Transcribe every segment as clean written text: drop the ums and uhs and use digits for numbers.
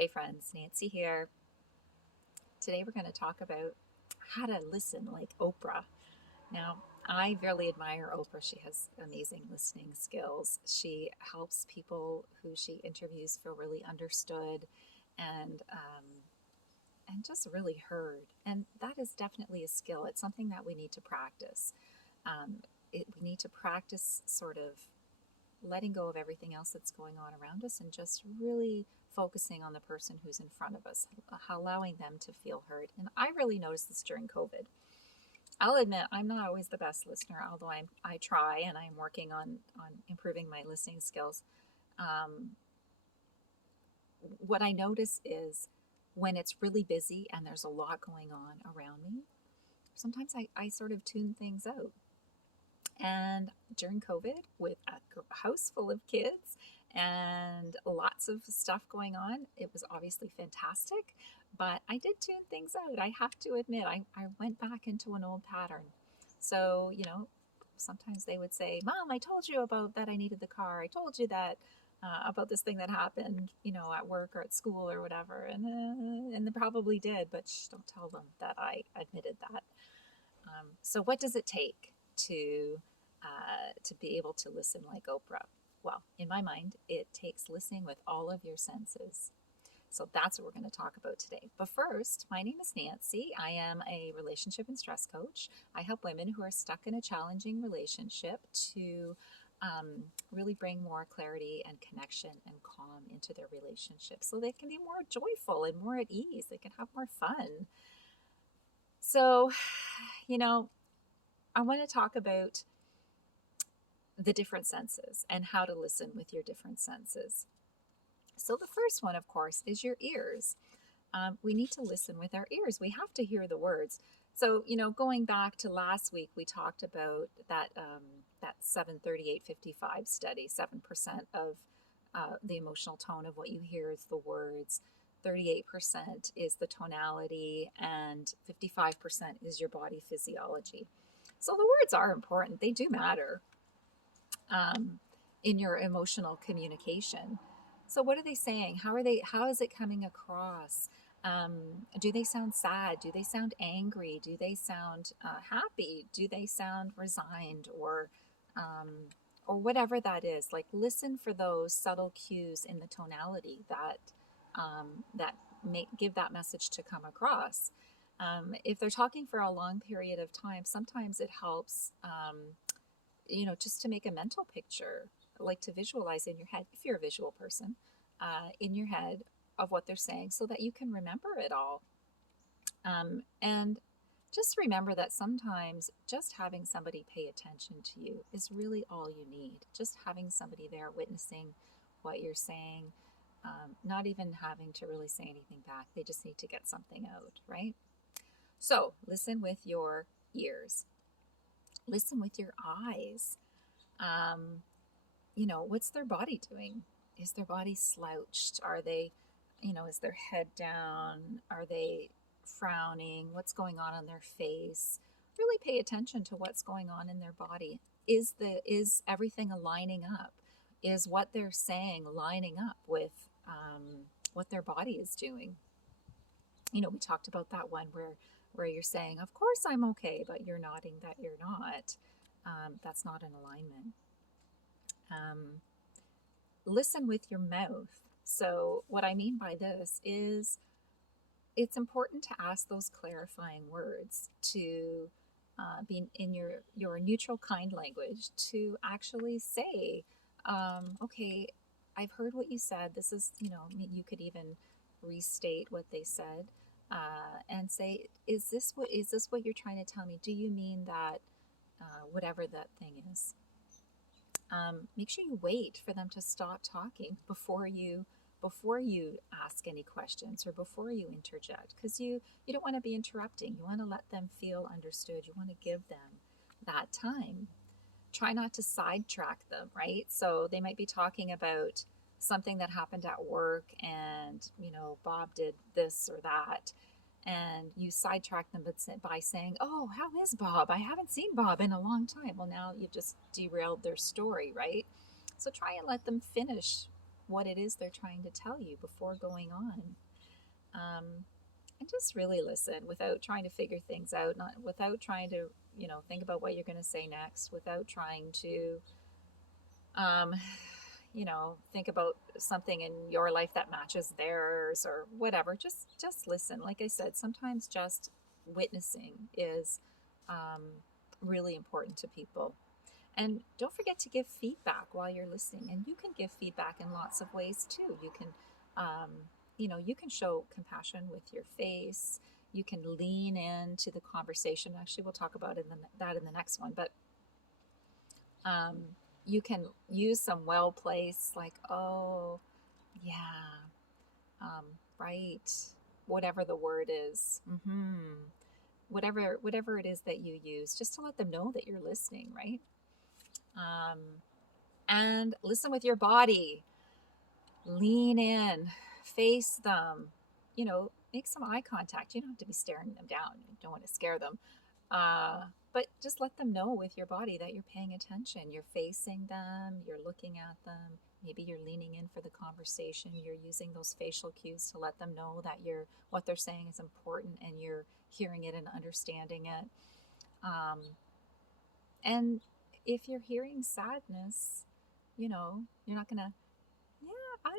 Hey friends, Nancy here. Today we're going to talk about how to listen like Oprah. Now, I really admire Oprah. She has amazing listening skills. She helps people who she interviews feel really understood and just really heard. And that is definitely a skill. It's something that we need to practice. We need to practice sort of letting go of everything else that's going on around us and just really focusing on the person who's in front of us, allowing them to feel heard. And I really noticed this during COVID. I'll admit I'm not always the best listener, although I try and I'm working on improving my listening skills. Um, what I notice is when it's really busy and there's a lot going on around me, sometimes I sort of tune things out. And during COVID, with a house full of kids and lots of stuff going on, it was obviously fantastic. But I did tune things out. I have to admit, I went back into an old pattern. So, sometimes they would say, Mom, I told you about that I needed the car. I told you that about this thing that happened, at work or at school or whatever. And they probably did, but don't tell them that I admitted that. So what does it take to be able to listen like Oprah? Well, in my mind, it takes listening with all of your senses. So that's what we're going to talk about today. But first, my name is Nancy. I am a relationship and stress coach. I help women who are stuck in a challenging relationship to really bring more clarity and connection and calm into their relationship so they can be more joyful and more at ease. They can have more fun. So, you know, I want to talk about the different senses and how to listen with your different senses. So, the first one, of course, is your ears. We need to listen with our ears. We have to hear the words. So, going back to last week, we talked about that 738-55 study. 7% of the emotional tone of what you hear is the words. 38% is the tonality, and 55% is your body physiology. So the words are important. They do matter um, in your emotional communication. So what are they saying? How is it coming across? Do they sound sad? Do they sound angry? Do they sound happy? Do they sound resigned or whatever that is? Like, listen for those subtle cues in the tonality that make give that message to come across. If they're talking for a long period of time, sometimes it helps, just to make a mental picture, like to visualize in your head, if you're a visual person, in your head of what they're saying so that you can remember it all. And just remember that sometimes just having somebody pay attention to you is really all you need. Just having somebody there witnessing what you're saying, not even having to really say anything back. They just need to get something out, right? So listen with your ears. Listen with your eyes. What's their body doing? Is their body slouched? Are they, is their head down? Are they frowning? What's going on their face? Really pay attention to what's going on in their body. Is everything aligning up? Is what they're saying lining up with what their body is doing? We talked about that one where you're saying, "Of course I'm okay," but you're nodding that you're not. That's not an alignment. Um, Listen with your mouth. So what I mean by this is it's important to ask those clarifying words to be in your neutral, kind language to actually say, okay, I've heard what you said. This is, you could even restate what they said and say, is this what you're trying to tell me? Do you mean that whatever that thing is? Make sure you wait for them to stop talking before you ask any questions or before you interject, because you don't want to be interrupting. You want to let them feel understood. You want to give them that time. Try not to sidetrack them, right? So they might be talking about something that happened at work and, Bob did this or that. And you sidetrack them by saying, "Oh, how is Bob? I haven't seen Bob in a long time." Well, now you've just derailed their story, right? So try and let them finish what it is they're trying to tell you before going on. Um, and just really listen without trying to figure things out, not without trying to, think about what you're going to say next, without trying to, um, think about something in your life that matches theirs or whatever. Just listen. Like I said, sometimes just witnessing is really important to people. And don't forget to give feedback while you're listening. And you can give feedback in lots of ways too. You can, you can show compassion with your face. You can lean into the conversation. Actually, we'll talk about that in the next one. But you can use some well placed, like, oh, yeah, right, whatever the word is. Whatever it is that you use, just to let them know that you're listening, right? And listen with your body. Lean in, face them, make some eye contact. You don't have to be staring them down. You don't want to scare them. But just let them know with your body that you're paying attention. You're facing them, you're looking at them. Maybe you're leaning in for the conversation. You're using those facial cues to let them know that what they're saying is important and you're hearing it and understanding it. And if you're hearing sadness, you're not gonna,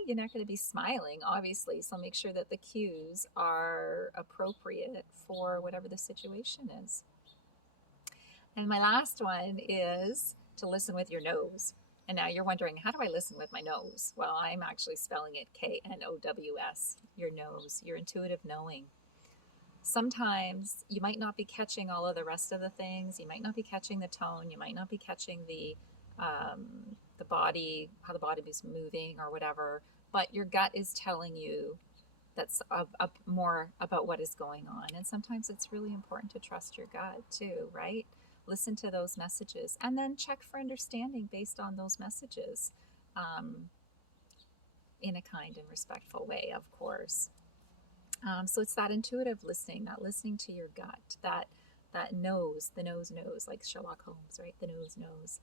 you're not gonna be smiling, obviously. So make sure that the cues are appropriate for whatever the situation is. And my last one is to listen with your nose. And now you're wondering, how do I listen with my nose? Well, I'm actually spelling it Knows, your nose, your intuitive knowing. Sometimes you might not be catching all of the rest of the things. You might not be catching the tone. You might not be catching the body, how the body is moving or whatever. But your gut is telling you that's more about what is going on. And sometimes it's really important to trust your gut too, right? Listen to those messages and then check for understanding based on those messages, in a kind and respectful way, of course. So it's that intuitive listening, that listening to your gut, that knows, the nose knows, like Sherlock Holmes, right? The nose knows.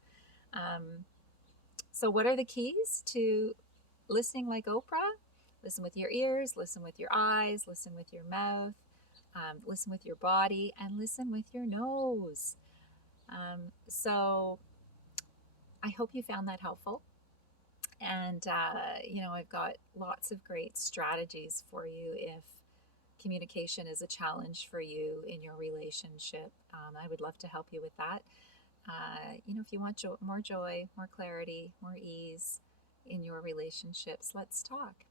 So what are the keys to listening like Oprah? Listen with your ears, listen with your eyes, listen with your mouth, listen with your body, and listen with your nose. So I hope you found that helpful. And, I've got lots of great strategies for you if communication is a challenge for you in your relationship. I would love to help you with that. If you want more joy, more clarity, more ease in your relationships, let's talk.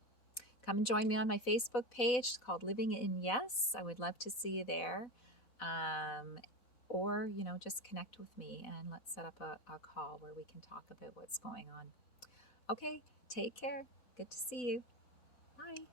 Come and join me on my Facebook page called Living in Yes. I would love to see you there. Or, just connect with me and let's set up a call where we can talk about what's going on. Okay, take care. Good to see you. Bye.